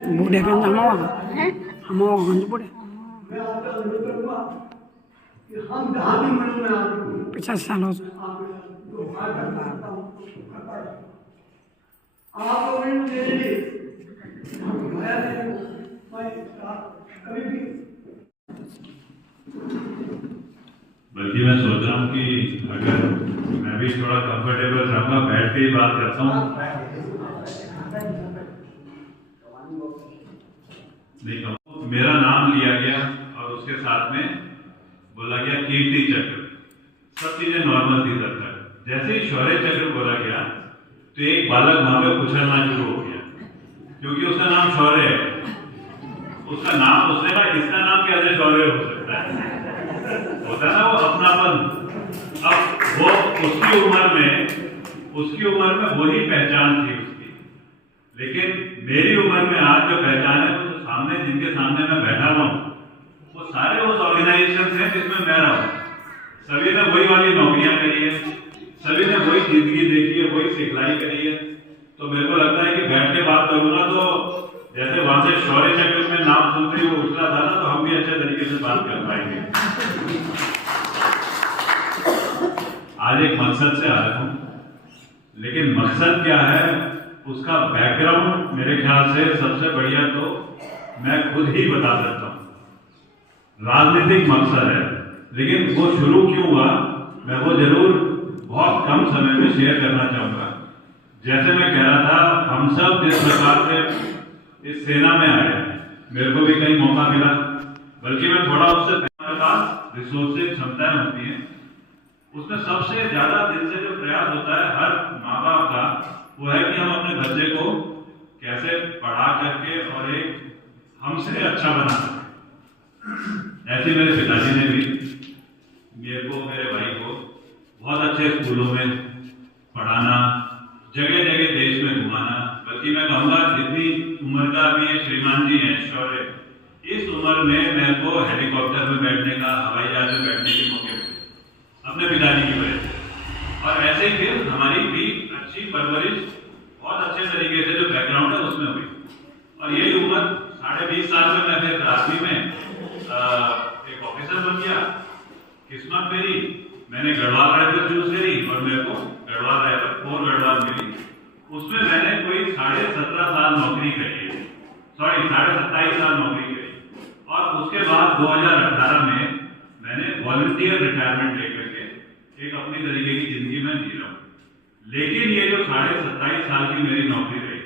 बूढ़ेगंज हमावागंज बूढ़े 50 सालों से बल्कि मैं सोच रहा हूँ कि अगर मैं भी थोड़ा कंफर्टेबल रहूँगा, बैठ के ही बात करता हूँ। नहीं कहूँ, मेरा नाम लिया गया और उसके साथ में बोला गया कीर्ति चक्र। सब चीजें नॉर्मल थी तब तक। जैसे ही शौर्य चक्र बोला गया तो एक बालक वहां पे उछलना शुरू हो गया, क्योंकि उसका नाम शौर्य है। उसका नाम, उसने कहा इसका नाम कैसे शौर्य हो सकता है? होता ना वो अपनापन। अब वो उसकी उम्र में वही पहचान थी उसकी, लेकिन मेरी उम्र में आज जो पहचान है, वो सामने, जिनके सामने मैं बैठा हुआ हूँ, वो सारे उस ऑर्गेनाइजेशन हैं जिसमें मैं रहा हूँ। सभी ने वही वाली नौकरियां करी है, सभी ने वही जिंदगी देखी है, वही सिखलाई करी है। तो मेरे को लगता है कि बैठ के बात करूंगा तो जैसे वहां से शौर्य चक्र में नाम सुनते ही वो उछला था ना, तो हम भी अच्छे तरीके से बात कर पाएंगे। आज एक मकसद से आया हूं, लेकिन मकसद क्या है उसका बैकग्राउंड मेरे ख्याल से सबसे बढ़िया तो मैं खुद ही बता सकता हूं। राजनीतिक मकसद है, लेकिन वो शुरू क्यों हुआ मैं वो जरूर बहुत कम समय में शेयर करना चाहूंगा। जैसे मैं कह रहा था, हम सब जिस प्रकार से इस सेना में आए, मेरे को भी कहीं मौका मिला, बल्कि मैं थोड़ा उससे हमारे पास रिसोर्सेज, क्षमताएं होती हैं, उसमें सबसे ज्यादा दिल से जो प्रयास होता है हर माँ बाप का, वो है कि हम अपने बच्चे को कैसे पढ़ा करके और एक हमसे अच्छा बना सकें। ऐसे मेरे पिताजी ने भी मेरे को, मेरे भाई को बहुत अच्छे स्कूलों में पढ़ाना, जगह जगह देश में घुमाना। बल्कि मैं कहूँगा जितनी उम्र का भी ये श्रीमान जी हैं शौर्य, इस उम्र में मेरे को हेलीकॉप्टर में बैठने का, हवाई जहाज में बैठने के मौके मिले अपने पिताजी की वजह से। और ऐसे ही फिर हमारी भी अच्छी परवरिश बहुत अच्छे तरीके से जो बैकग्राउंड है उसमें हुई। और यही उम्र 20.5 साल में मैं फिर आर्मी में एक ऑफिसर बन गया। किस्मत मेरी, मैंने गढ़वाल राइफल चूज करी और मेरे को गढ़वाल राइफल 4 गढ़वाल मिली। उसमें मैंने कोई 17.5 साल नौकरी करी, 27.5 साल नौकरी करी। और उसके बाद 2018 में मैंने वॉलंटियर रिटायरमेंट लेकर के एक अपनी तरीके की जिंदगी में जी रहा हूँ। लेकिन ये जो 27.5 साल की मेरी नौकरी रही,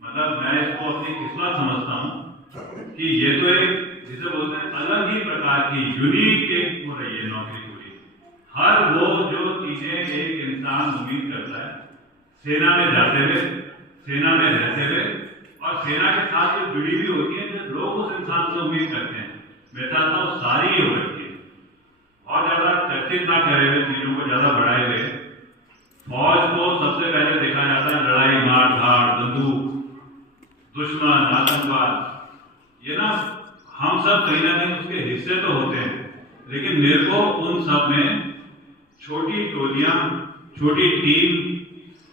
मतलब मैं इसको अपनी किस्मत समझता हूँ कि ये तो एक, जिसे बोलते हैं अलग ही प्रकार की यूनिक एक हो रही है नौकरी पूरी। हर वो जो चीजें एक इंसान उम्मीद करता है सेना में जाते हुए, सेना में रहते हुए, और सेना के साथ जो जुड़ी हुई होती है, जो लोग उस इंसान से उम्मीद करते हैं, मैं चाहता हूँ सारी ही हो रखी है। और ज्यादा चर्चित ना करे हुए, चीजों को ज्यादा बढ़ाए हुए, फौज को सबसे पहले देखा जाता है लड़ाई, मार धाड़, बंदूक, दुश्मन, आतंकवाद, ये ना हम सब कहीं ना कहीं उसके हिस्से तो होते हैं, लेकिन मेरे को उन सब में छोटी टोलियां, छोटी टीम,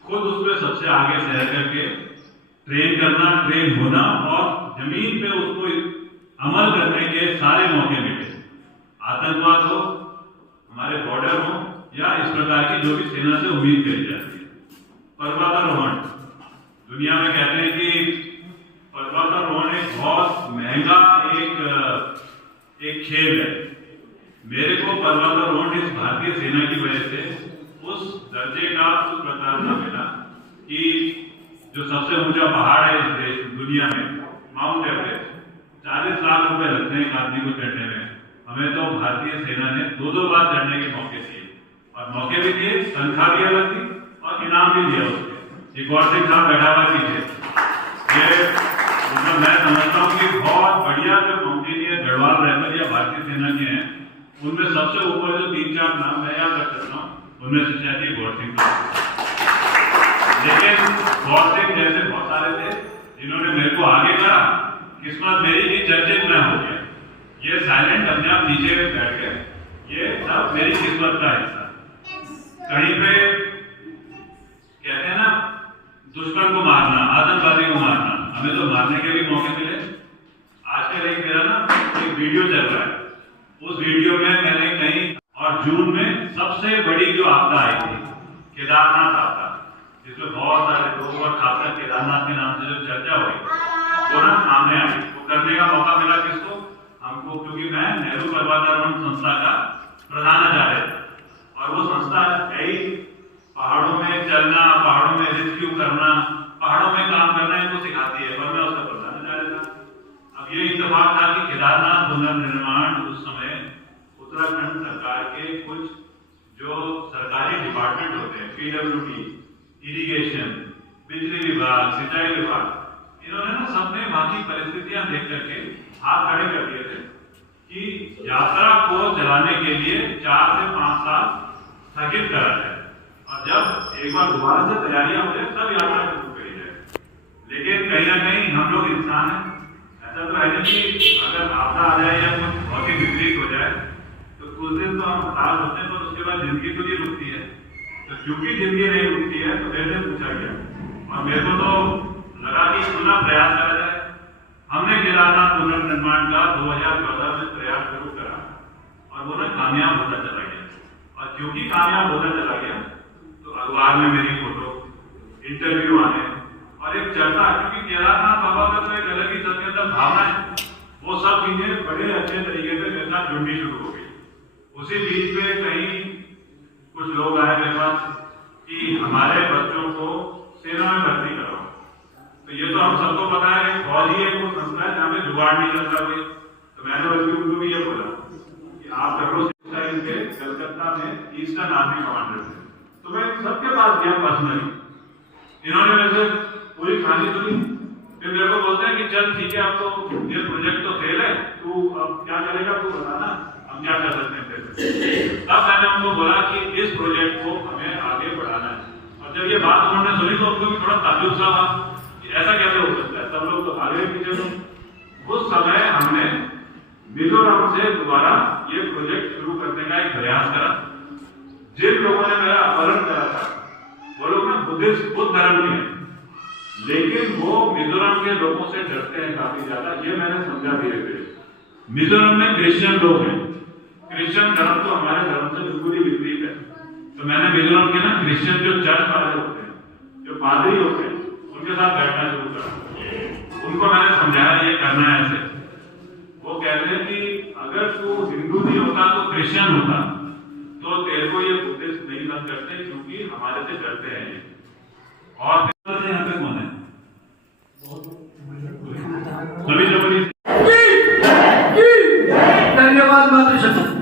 खुद उसमें सबसे आगे से रह करके ट्रेन करना, ट्रेन होना और जमीन पे उसको अमल करने के सारे मौके मिले। आतंकवाद हो, हमारे बॉर्डर हो, या इस प्रकार की जो भी सेना से उम्मीद करी जाती है। पर्वतारोहण, दुनिया में कहते हैं कि पर्वतारोहण एक बहुत महंगा एक खेल है। मेरे को पर्वतारोहण इस भारतीय सेना की वजह से उस दर्जे का, उस प्रकार का मिला कि जो सबसे ऊंचा पहाड़ है इस देश, दुनिया में, माउंट एवरेस्ट, 40 लाख रुपए लगते हैं एक आदमी को चढ़ने में। हमें तो भारतीय सेना ने 2 बार चढ़ने के मौके दिए, और मौके भी दिए, तनख्वाह भी अलग थी और इनाम भी दिया उसके। एक और सिंह साहब बैठा हुआ पीछे, ये मतलब मैं समझता हूँ कि बहुत बढ़िया जो माउंटेनियर गढ़वाल राइफल या भारतीय सेना के हैं, उनमें सबसे ऊपर जो 3-4 नाम मैं याद कर सकता हूँ, उनमें से शायद ही गौर सिंह। लेकिन गौर सिंह जैसे बहुत सारे थे जिन्होंने मेरे को आगे करा। किस्मत मेरी की चर्चित में हो गया, ये साइलेंट अपने आप नीचे बैठ गए। ये सब मेरी किस्मत का हिस्सा। कहीं पे कहते हैं ना, दुश्मन को मारना, आतंकवादी को मारना, हमें तो मारने के भी मौके मिले। आजकल एक मेरा ना एक वीडियो चल रहा है, उस वीडियो में मैंने कहीं और जून में सबसे बड़ी जो आपदा आई थी केदारनाथ आपदा, जिसमें बहुत सारे लोग और खासकर केदारनाथ के नाम से जो चर्चा हुई वो ना सामने आई। वो करने का मौका मिला किसको? हमको, क्योंकि मैं नेहरू पर्वतारोहण संस्था का प्रधानाचार्य था और वो संस्था कई पहाड़ों में चलना, पहाड़ों में रेस्क्यू करना, पहाड़ों में काम करना इनको सिखाती है, पर मैं उसका प्रधानाचार्य था। अब ये इत्तेफाक था कि केदारनाथ पुनर्निर्माण उस समय उत्तराखंड सरकार के कुछ जो सरकारी डिपार्टमेंट होते हैं, PWD, इरिगेशन, बिजली विभाग, सिंचाई विभाग, इन्होंने ना सबने वहां की परिस्थितियां देख करके हाथ खड़े कर दिए थे कि यात्रा को चलाने के लिए 4 से 5 साल स्थगित करा जाए और जब एक बार दोबारा से तैयारियां हो जाए तब यात्रा शुरू करी जाए। लेकिन कहीं ना कहीं हम लोग इंसान हैं, ऐसा तो है नहीं कि अगर आपदा आ जाए या कुछ बहुत ही विपरीत हो जाए तो कुछ दिन तो हम हताश होते हैं, पर उसके बाद जिंदगी तो नहीं रुकती है। तो क्योंकि जिंदगी नहीं रुकती है तो मेरे से पूछा गया और मेरे को तो लगा कि पुनः प्रयास करा जाए। हमने केदारनाथ पुनर्निर्माण का 2014 में प्रयास शुरू करा और वो ना कामयाब होता चला गया, और क्योंकि कामयाब होता चला गया तो अखबार में मेरी फोटो, इंटरव्यू आने और एक चर्चा, क्योंकि केदारनाथ बाबा का तो एक अलग ही सत्य भावना है, वो सब चीजें बड़े अच्छे तरीके से मेरे साथ जुड़नी शुरू हो गई। उसी बीच में कहीं कुछ लोग आए मेरे पास कि हमारे बच्चों को सेना में भर्ती कराओ। तो ये तो हम सबको पता है फौज ही एक वो संस्था है जहाँ पे जुगाड़ नहीं चलता कोई। तो मैंने उनको भी ये बोला कि आप कर लो के कलकत्ता में ईस्टर्न आर्मी कमांडर थे। तो मैं सबके पास गया पर्सनली, इन्होंने मेरे से पूरी कहानी सुनी, फिर मेरे को बोलते हैं कि चल ठीक है, अब तो ये प्रोजेक्ट तो फेल है, तू अब क्या करेगा तू बताना, हम क्या कर सकते हैं तेरे। तब मैंने उनको बोला कि इस प्रोजेक्ट को हमें आगे बढ़ाना है। और जब ये बात उन्होंने सुनी तो उनको भी थोड़ा ताज्जुब सा हुआ कि ऐसा कैसे हो सकता है, सब लोग तो आगे पीछे थे। उस समय हमने मिजोरम से दोबारा ये प्रोजेक्ट शुरू करने का एक प्रयास करा। जिन लोगों ने मेरा अपहरण करा था वो लोग ना बुद्ध धर्म के हैं, लेकिन वो मिजोरम के लोगों से डरते हैं काफी ज्यादा। ये मैंने समझा धीरे धीरे। मिजोरम में क्रिश्चियन लोग हैं, क्रिश्चियन धर्म तो हमारे धर्म से बिल्कुल ही विपरीत है। तो मैंने मिजोरम के ना क्रिश्चियन जो चर्च वाले होते हैं, जो पादरी होते हैं, उनके साथ बैठना शुरू करा। उनको मैंने समझाया ये करना है ऐसे। वो कहते हैं कि अगर तू हिंदू नहीं होता तो क्रिश्चियन होता तो तेरे को ये बुद्धिस्ट नहीं बन करते, क्योंकि हमारे से डरते हैं ये। और यहाँ पे कौन है? सभी जो धन्यवाद मातृशक्ति।